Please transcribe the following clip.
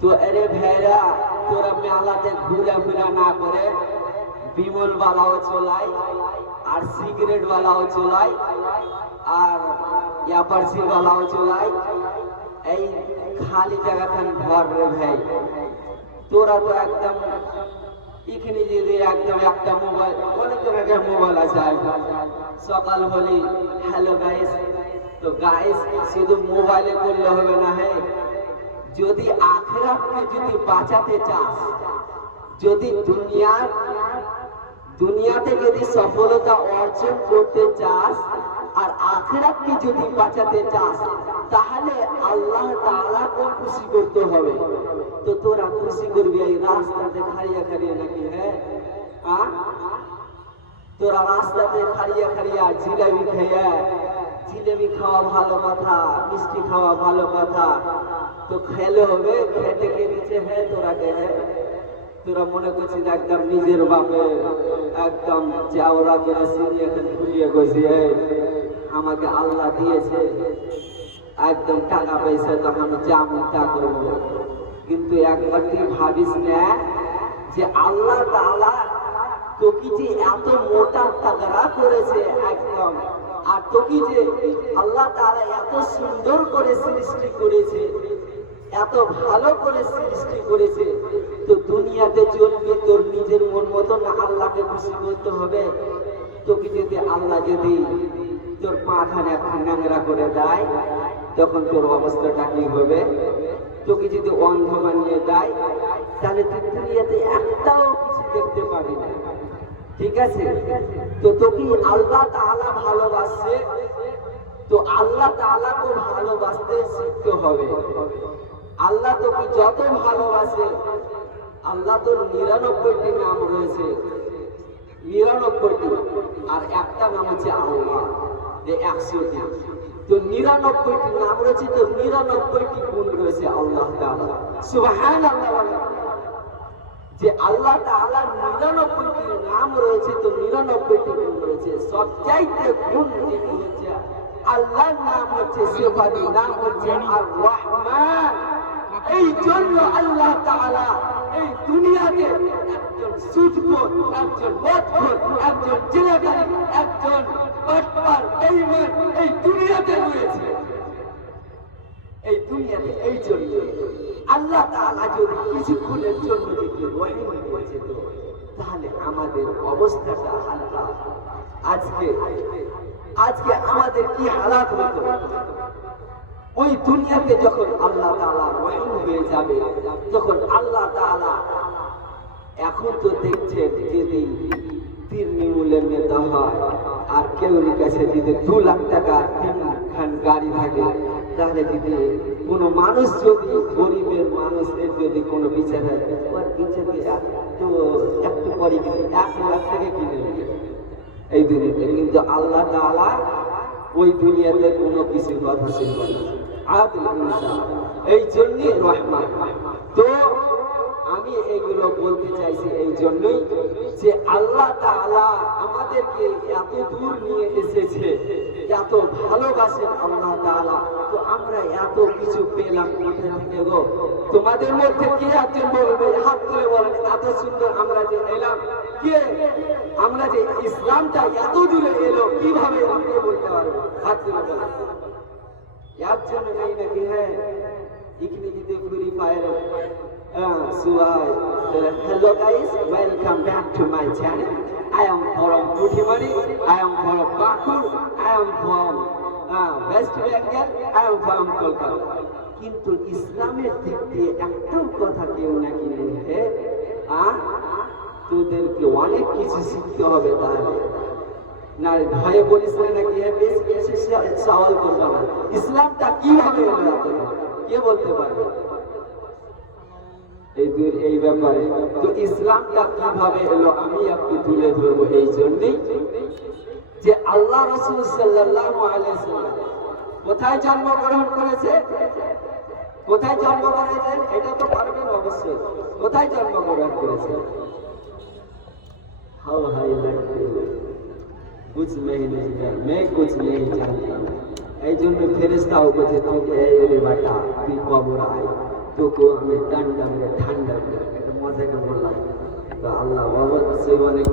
তো আরে ভাইরা তোরা মেলাতে ঘুরে ফিরা না করে বিমল বালাও চলাই আর সিগারেট বালাও চলাই আর ইয়াপারসি বালাও চলাই এই খালি জায়গাখান ভর রে ভাই তোরা তো একদম এখানে যদি একদম একটা মোবাইল অনেক জায়গায় মোবাইল আছে সকাল হলি হ্যালো গাইস তো গাইস শুধু মোবাইলে করলে হবে না হ্যাঁ যদি আখিরাতকে যদি বাঁচাতে চাস যদি দুনিয়াতে যদি সফলতা অর্জন করতে চাস আর আখিরাতকে যদি বাঁচাতে চাস তাহলে আল্লাহ তাআলাকে খুশি করতে হবে তো তোরা খুশি করবি এই রাস্তাতে খাড়িয়া খাড়িয়া নাকি হ্যাঁ তোরা রাস্তাতে খাড়িয়া খাড়িয়া জিলাপি খেয়ে জিলাপি খাওয়া ভালো কথা মিষ্টি খাওয়া ভালো কথা তো খেলে হবে খেতে কে দিচ্ছে হ্যাঁ তোরা কে হ্যাঁ তোরা মনে করছিস একদম নিজের বাপে একদম চাওড়া করে সিনিয়ে খুলিয়ে গেছি আমাকে আল্লাহ দিয়েছে একদম টাকা পয়সা তখন যেমন তা করবো কিন্তু একবার তুই ভাবিস না যে আল্লাহ তাআলা তোকে যে এত মোটা তাগড়া করেছে একদম আর তোকে যে আল্লাহ তাআলা এত সুন্দর করে সৃষ্টি করেছে এত ভালো করে সৃষ্টি করেছে তো দুনিয়াতে চলবে তোর নিজের মন মতো না আল্লাহকে খুশি করতে হবে তোকে যদি আল্লাহ যদি তোর পাখানে ন্যাংরা করে দেয় তখন তোর অবস্থাটা কি হবে তোকে যদি অন্ধ বানিয়ে দেয় তাহলে তুই দুনিয়াতে একটাও কিছু দেখতে পাবি না ঠিক আছে তো তোকে আল্লাহ তাআলা ভালোবাসে তো আল্লাহ তাআলাকে ভালোবাসতে শিখতে হবে আল্লাহ তোকে যত ভালোবাসে আল্লাহ তোর ৯৯টি নাম রয়েছে ৯৯টি আর একটা নাম হচ্ছে আল্লাহ যে ১০০টি তো ৯৯টি নাম রয়েছে তো ৯৯টি গুণ রয়েছে আল্লাহ তাআলা সুবহানাল্লাহ যে আল্লাহ তাআলার ৯৯টি নাম রয়েছে তো ৯৯টি গুণ রয়েছে সবচাইতে গুণ যেটি হচ্ছে আল্লাহর নাম হচ্ছে সিফাতের নাম হচ্ছে আর রহমান এই জন্য আল্লাহ তাআলা এই দুনিয়াতে একজন সুদখোর একজন মদখোর একজন জিনাকারী একজন বাটপার বেঈমান এই দুনিয়াতে রয়েছে এই দুনিয়াতে এই জন্য আল্লাহ তাআলা যদি কিছুক্ষণের জন্য যদি রহিম হয়েছে তো তাহলে আমাদের অবস্থাটা আল্লাহ আজকে আমাদের কি হালাত হতো ওই দুনিয়াতে যখন আল্লাহ তাআলা রহিম হয়ে যাবে যখন আল্লাহ তাআলা এখন তো দেখছেন যদি তৃণমূলের নেতা হয় আর কেউ কাছে যদি ২ লাখ টাকা ৩খান গাড়ি থাকে তাহলে যদি কোনো মানুষ যদি গরিবের মানুষের যদি কোনো বিচার হয় ওর বিচারে একটু পরে কিন্তু ১ লাখ থেকে কিনে নেবে এই দুনিয়াতে কিন্তু আল্লাহ তাআলা ওই দুনিয়াতে কোনো কিছু কথা শুনবে না আদিল ইনসাফ এই জন্যই রহমান তো আমি এগুলো বলতে চাইছি এই জন্যই যে আল্লাহ তাআলা আমাদেরকে এত দূর নিয়ে এসেছে এত ভালোবাসেন আল্লাহ তাআলা তো আমরা এত কিছু পেলাম কোথা থেকে গো তোমাদের মধ্যে কে একজন বলবে হাত তুলে বলেন এত সুন্দর আমরা যে এলাম কে আমরা যে ইসলামটা এত দূরে এলো কিভাবে আপনি বলতে পারবেন হাত তুলে বলেন এর জন্য নেই নাকি হ্যাঁ এখানে যদি free fire hello guys, welcome back to my channel. I am from Puthimari, I am from Bakur, I am from West Bengal, I am from Kolkata. কিন্তু ইসলামের দিক দিয়ে একটাও কথা কেউ নাকি নেই হ্যাঁ তোদেরকে অনেক কিছু শিখতে হবে তাহলে না ভয়ে বলিস না নাকি বেশি বেশি সওয়াল করবো না ইসলামটা কিভাবে এলো কে বলতে পারবে এই ব্যাপারে তো ইসলামটা কিভাবে এলো আমি আপনি তুলে ধরবো এই জন্যই যে আল্লাহ রাসূল সাল্লাল্লাহু আলাইহি ওয়াসাল্লাম কোথায় জন্মগ্রহণ করেছে এটা তো পারবেন অবশ্যই কোথায় জন্মগ্রহণ করেছে হাউ হাই লাগতে कुछ नहीं जानता मैं कुछ नहीं जानता এই জন্য ফেরেশতাও বলে তোকে এই রে বেটা তুই কবর আয় তোকে আমি ডান্ডা মেরে ঠান্ডা করে এটা মজাকে বললাম। তো আল্লাহ বাবা সে অনেক